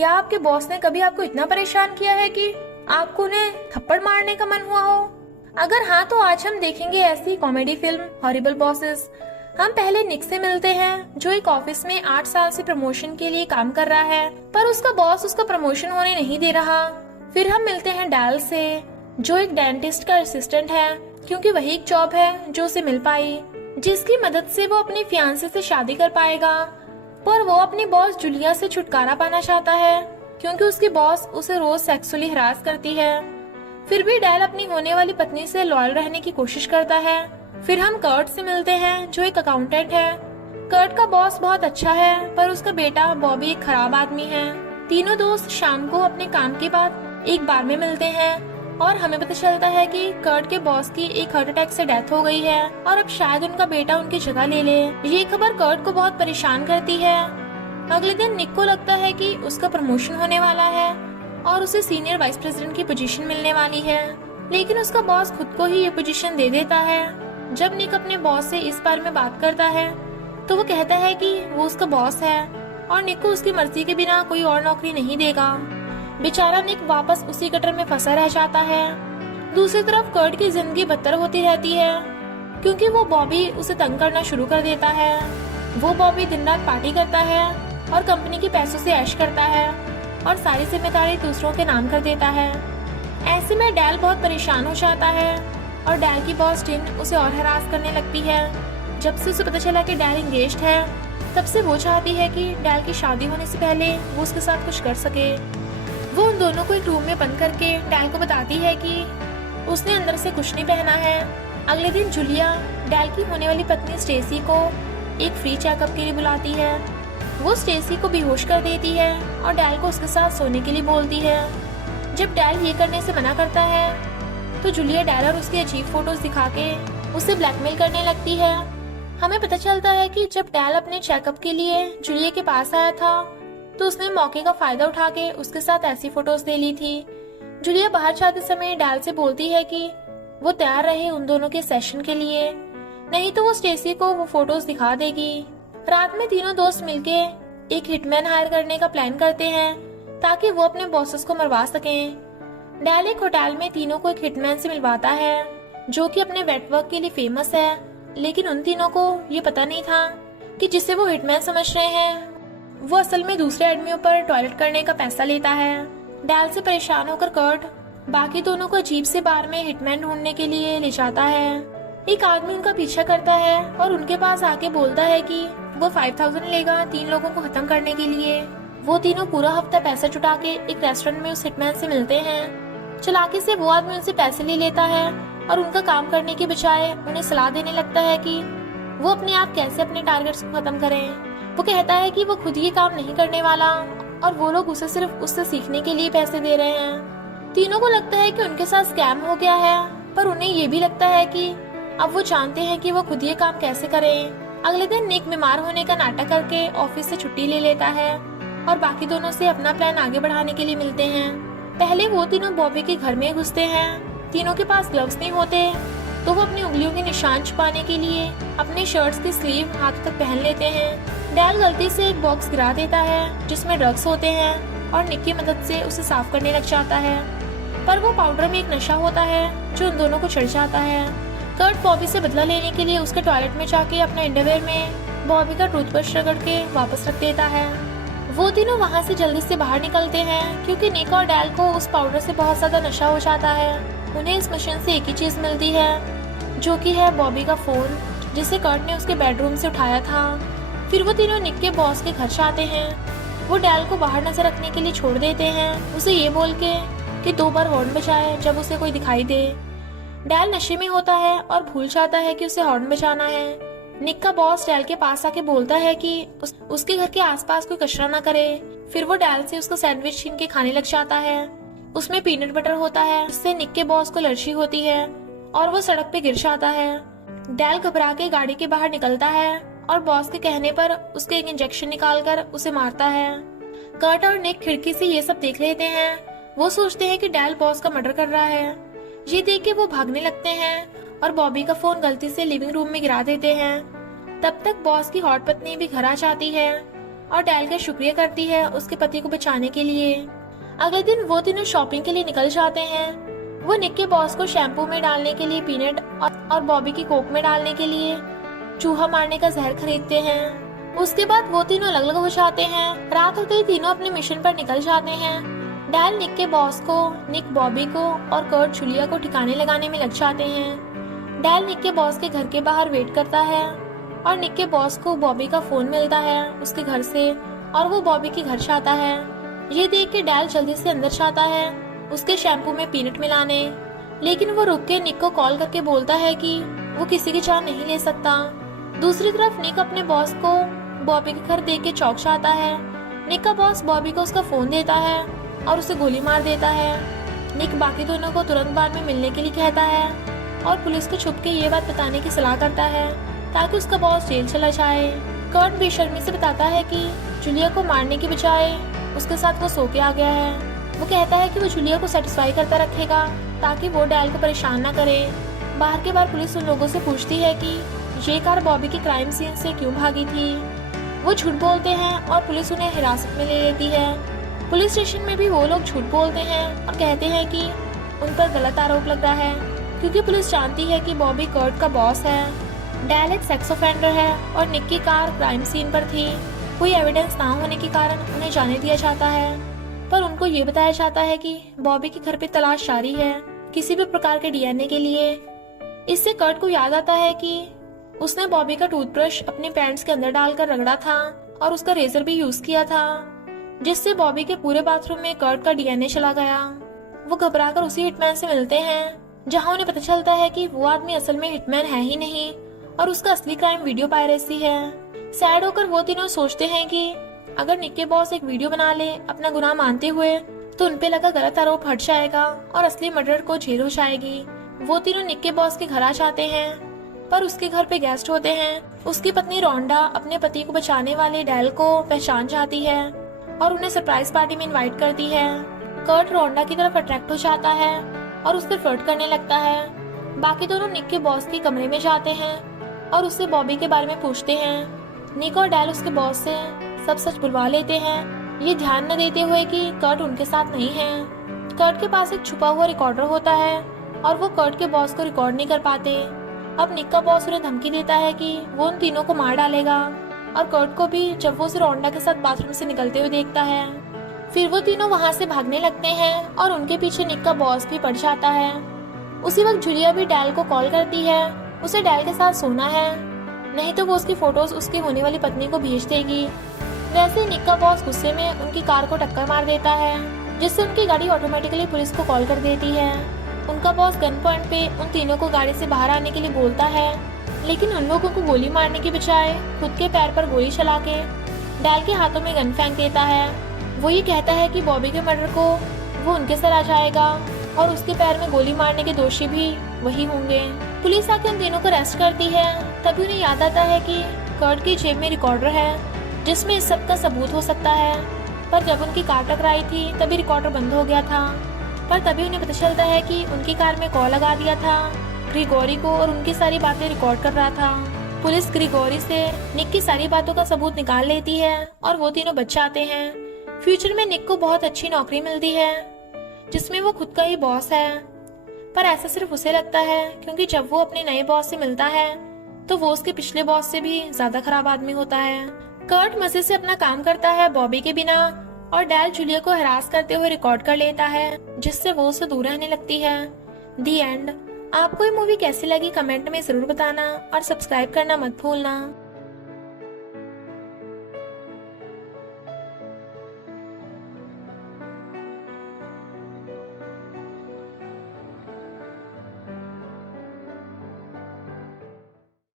क्या आपके बॉस ने कभी आपको इतना परेशान किया है कि आपको उन्हें थप्पड़ मारने का मन हुआ हो? अगर हाँ तो आज हम देखेंगे ऐसी कॉमेडी फिल्म हॉरिबल बॉसेस। हम पहले निक से मिलते हैं जो एक ऑफिस में 8 साल से प्रमोशन के लिए काम कर रहा है, पर उसका बॉस उसका प्रमोशन होने नहीं दे रहा। फिर हम मिलते हैं डैल से जो एक डेंटिस्ट का असिस्टेंट है, क्योंकि वही एक जॉब है जो उसे मिल पाई, जिसकी मदद से वो अपनी फियांसे से शादी कर पाएगा। पर वो अपनी बॉस जूलिया से छुटकारा पाना चाहता है, क्योंकि उसकी बॉस उसे रोज सेक्सुअली हरास करती है। फिर भी डैल अपनी होने वाली पत्नी से लॉयल रहने की कोशिश करता है। फिर हम कर्ट से मिलते हैं जो एक अकाउंटेंट है। कर्ट का बॉस बहुत अच्छा है, पर उसका बेटा बॉबी एक खराब आदमी है। तीनों दोस्त शाम को अपने काम के बाद एक बार में मिलते हैं और हमें पता चलता है कि कर्ट के बॉस की एक हार्ट अटैक से डेथ हो गई है और अब शायद उनका बेटा उनकी जगह ले ले। ये खबर कर्ट को बहुत परेशान करती है। अगले दिन निक को लगता है कि उसका प्रमोशन होने वाला है और उसे सीनियर वाइस प्रेसिडेंट की पोजीशन मिलने वाली है, लेकिन उसका बॉस खुद को ही ये पोजीशन दे देता है। जब निक अपने बॉस से इस बारे में बात करता है तो वो कहता है कि वो उसका बॉस है और निक को उसकी मर्जी के बिना कोई और नौकरी नहीं देगा। बेचारा निक वापस उसी गटर में फंसा रह जाता है। दूसरी तरफ कर्ट की जिंदगी बदतर होती रहती है, क्योंकि वो बॉबी उसे तंग करना शुरू कर देता है। वो बॉबी दिन रात पार्टी करता है और कंपनी के पैसों से ऐश करता है और सारी जिम्मेदारी दूसरों के नाम कर देता है। ऐसे में डैल बहुत परेशान हो जाता है और डैल की बॉस टिन उसे और हरास करने लगती है। जब से उसे पता चला कि डैल इंगेज्ड है, तब से वो चाहती है कि डैल की शादी होने से पहले वो उसके साथ कुछ कर सके। वो उन दोनों को एक रूम में बंद करके डैल को बताती है कि उसने अंदर से कुछ नहीं पहना है। अगले दिन जूलिया डैल की होने वाली पत्नी स्टेसी को एक फ्री चेकअप के लिए बुलाती है। वो स्टेसी को बेहोश कर देती है और डैल को उसके साथ सोने के लिए बोलती है। जब डैल ये करने से मना करता है तो जूलिया डैल और उसके अजीब फोटोज दिखा के उसे ब्लैकमेल करने लगती है। हमें पता चलता है कि जब डैल अपने चेकअप के लिए जूलिया के पास आया था तो उसने मौके का फायदा उठा के उसके साथ ऐसी फोटोज ले ली थी। जूलिया बाहर जाते समय डैल से बोलती है कि वो तैयार रहे उन दोनों के सेशन के लिए, नहीं तो वो स्टेसी को वो फोटोज दिखा देगी। रात में तीनों दोस्त मिलके एक हिटमैन हायर करने का प्लान करते हैं ताकि वो अपने बॉसेस को मरवा सकें। डैल एक होटल में तीनों को एक हिटमैन से मिलवाता है जो कि अपने वेट वर्क के लिए फेमस है, लेकिन उन तीनों को ये पता नहीं था कि जिसे वो हिटमैन समझ रहे हैं वो असल में दूसरे आदमियों पर टॉयलेट करने का पैसा लेता है। डैल से परेशान होकर कर्ट बाकी दोनों को अजीब से बार में हिटमैन ढूंढने के लिए ले जाता है। एक आदमी उनका पीछा करता है और उनके पास आके बोलता है कि वो 5000 लेगा 3 लोगों को खत्म करने के लिए। वो तीनों पूरा हफ्ता पैसा जुटा के एक रेस्टोरेंट में उस हिटमैन से मिलते हैं। चालाकी से वो आदमी उनसे पैसे ले लेता है और उनका काम करने के बजाय उन्हें सलाह देने लगता है कि वो अपने आप कैसे अपने टारगेट्स को खत्म करें। वो कहता है कि वो खुद ये काम नहीं करने वाला और वो लोग उसे सिर्फ उससे सीखने के लिए पैसे दे रहे हैं। तीनों को लगता है कि उनके साथ स्कैम हो गया है, पर उन्हें ये भी लगता है कि अब वो जानते हैं कि वो खुद ये काम कैसे करें। अगले दिन निक बीमार होने का नाटक करके ऑफिस से छुट्टी ले लेता है और बाकी दोनों से अपना प्लान आगे बढ़ाने के लिए मिलते हैं। पहले वो तीनों बॉबी के घर में घुसते हैं। तीनों के पास ग्लव्स नहीं होते, तो वो अपनी उंगलियों के निशान छुपाने के लिए अपने शर्ट्स की स्लीव हाथ तक पहन लेते हैं। डैल गलती से एक बॉक्स गिरा देता है जिसमें ड्रग्स होते हैं और निक की मदद से उसे साफ करने लग जाता है, पर वो पाउडर में एक नशा होता है जो उन दोनों को चढ़ जाता है। कर्ट बॉबी से बदला लेने के लिए उसके टॉयलेट में जाके अपने अंडरवेयर में बॉबी का टूथब्रश रगड़ के वापस रख देता है। वो तीनों वहाँ से जल्दी से बाहर निकलते हैं क्योंकि निक और डैल को उस पाउडर से बहुत ज्यादा नशा हो जाता है। उन्हें इस मशीन से एक ही चीज मिलती है जो कि है बॉबी का फोन, जिसे कर्ट ने उसके बेडरूम से उठाया था। फिर वो तीनों निक के बॉस के घर जाते हैं। वो डैल को बाहर नजर रखने के लिए छोड़ देते हैं, उसे ये बोल के कि 2 बार हॉर्न बजाए जब उसे कोई दिखाई दे। डैल नशे में होता है और भूल जाता है कि उसे हॉर्न बजाना है। निक का बॉस डैल के पास आके बोलता है कि उसके घर के आसपास कोई कचरा ना करे। फिर वो डैल से उसका सैंडविच छीन के खाने लग जाता है। उसमें पीनट बटर होता है, जिससे निक के बॉस को एलर्जी होती है और वो सड़क पे गिर जाता है। डैल घबरा के गाड़ी के बाहर निकलता है और बॉस के कहने पर उसके एक इंजेक्शन निकालकर उसे मारता है। कर्ट और निक खिड़की से ये सब देख लेते हैं। वो सोचते हैं कि डैल बॉस का मर्डर कर रहा है। ये देख के वो भागने लगते हैं और बॉबी का फोन गलती से लिविंग रूम में गिरा देते हैं। तब तक बॉस की हॉट पत्नी भी घर आ जाती है। और डेल का शुक्रिया करती है उसके पति को बचाने के लिए। अगले दिन वो तीनों शॉपिंग के लिए निकल जाते हैं। वो निक के बॉस को शैम्पू में डालने के लिए पीनट और बॉबी की कोक में डालने के लिए चूहा मारने का जहर खरीदते हैं। उसके बाद वो तीनों अलग अलग हो जाते हैं। रात होते ही तीनों अपने मिशन पर निकल जाते हैं। डेल निक के बॉस को, निक बॉबी को और कर्ट जूलिया को ठिकाने लगाने में लग जाते हैं। डेल निक के बॉस के घर के बाहर वेट करता है और निक के बॉस को बॉबी का फोन मिलता है उसके घर से और वो बॉबी के घर जाता है। ये देख के डेल जल्दी से अंदर जाता है उसके शैम्पू में पीनट मिलाने, लेकिन वो रुक के निक को कॉल करके बोलता है कि वो किसी की जान नहीं ले सकता। दूसरी तरफ निक अपने बॉस को बॉबी के घर देख के चौंक जाता है। निक का बॉस बॉबी को उसका फोन देता है और उसे गोली मार देता है। निक बाकी दोनों को तुरंत बाद में मिलने के लिए कहता है और पुलिस को छुप के ये बात बताने की सलाह करता है ताकि उसका बॉस जेल चला जाए। कर्ट बेशर्मी से बताता है कि जूलिया को मारने की बजाय उसके साथ वो सो के आ गया है। वो कहता है कि वो जूलिया को सेटिस्फाई करता रखेगा ताकि वो डेल को परेशान ना करे। बाहर के बार पुलिस उन लोगों से पूछती है कि ये कार बॉबी के क्राइम सीन से क्यों भागी थी। वो झूठ बोलते हैं और पुलिस उन्हें हिरासत में ले लेती है। पुलिस स्टेशन में भी वो लोग झूठ बोलते हैं और कहते हैं कि उन पर गलत आरोप लग रहा है क्योंकि पुलिस जानती है कि बॉबी कर्ट का बॉस है। डेल एक सेक्स ऑफेंडर है और निक की कार क्राइम सीन पर थी। कोई एविडेंस ना होने के कारण उन्हें जाने दिया जाता है, पर उनको ये बताया जाता है कि बॉबी के घर पे तलाश जारी है किसी भी प्रकार के डीएनए के लिए। इससे कर्ट को याद आता है कि उसने बॉबी का टूथब्रश अपने पैंट्स के अंदर डालकर रगड़ा था और उसका रेजर भी यूज किया था, जिससे बॉबी के पूरे बाथरूम में कर्ट का डीएनए चला गया। वो घबराकर उसी हिटमैन से मिलते हैं जहां उन्हें पता चलता है कि वो आदमी असल में हिटमैन है ही नहीं और उसका असली क्राइम वीडियो पायरेसी है। सैड होकर वो तीनों सोचते हैं कि अगर निक के बॉस एक वीडियो बना ले अपना गुनाह मानते हुए तो उनपे लगा गलत आरोप हट जाएगा और असली मर्डर को जेल हो जाएगी। वो तीनों निक के बॉस के घर आ जाते हैं, पर उसके घर पे गेस्ट होते हैं। उसकी पत्नी रोंडा अपने पति को बचाने वाले डेल को पहचान जाती है और उन्हें सरप्राइज पार्टी में इनवाइट करती है। कर्ट रोंडा की तरफ अट्रैक्ट हो जाता है और उस पर फ्लर्ट करने लगता है। बाकी दोनों निक के बॉस के कमरे में जाते हैं और उससे बॉबी के बारे में पूछते हैं। निक और डेल उसके बॉस से सब सच बुलवा लेते हैं, ये ध्यान न देते हुए कि कर्ट उनके साथ नहीं है। कर्ट के पास एक छुपा हुआ रिकॉर्डर होता है और वो कर्ट के बॉस को रिकॉर्ड नहीं कर पाते। अब निक का बॉस उन्हें धमकी देता है कि वो उन तीनों को मार डालेगा और कर्ट को भी, जब वो उसे रोंडा के साथ बाथरूम से निकलते हुए देखता है। फिर वो तीनों वहाँ से भागने लगते हैं और उनके पीछे निक का बॉस भी पड़ जाता है। उसी वक्त जूलिया भी डेल को कॉल करती है, उसे डेल के साथ सोना है, नहीं तो वो उसकी फोटोज उसकी होने वाली पत्नी को भेज देगी। वैसे निक का बॉस गुस्से में उनकी कार को टक्कर मार देता है, जिससे उनकी गाड़ी ऑटोमेटिकली पुलिस को कॉल कर देती है। उनका बॉस गन पॉइंट पे उन तीनों को गाड़ी से बाहर आने के लिए बोलता है, लेकिन उन लोगों को गोली मारने की बजाय खुद के पैर पर गोली चला के डेल के हाथों में गन फेंक देता है। वो ये कहता है कि बॉबी के मर्डर को वो उनके सर आ जाएगा और उसके पैर में गोली मारने के दोषी भी वही होंगे। पुलिस आके उन तीनों को अरेस्ट करती है। तभी उन्हें याद आता है कि कर्ट की जेब में रिकॉर्डर है जिसमें इस सब का सबूत हो सकता है, पर जब उनकी कार टकराई थी तभी रिकॉर्डर बंद हो गया था। पर तभी उन्हें पता चलता है कि उनकी कार में कॉल लगा दिया था ग्रिगोरी को और उनकी सारी बातें रिकॉर्ड कर रहा था। पुलिस ग्रिगोरी से निक की सारी बातों का सबूत निकाल लेती है और वो तीनों बच जाते हैं। फ्यूचर में निक को बहुत अच्छी नौकरी मिलती है जिसमें वो खुद का ही बॉस है, पर ऐसा सिर्फ उसे लगता है क्योंकि जब वो अपने नए बॉस से मिलता है तो वो उसके पिछले बॉस से भी ज्यादा खराब आदमी होता है। कर्ट मजे से अपना काम करता है बॉबी के बिना और डेल जूलिया को हरास करते हुए रिकॉर्ड कर लेता है, जिससे वो उससे दूर रहने लगती है। दी एंड। आपको ये मूवी कैसी लगी कमेंट में जरूर बताना और सब्सक्राइब करना मत भूलना।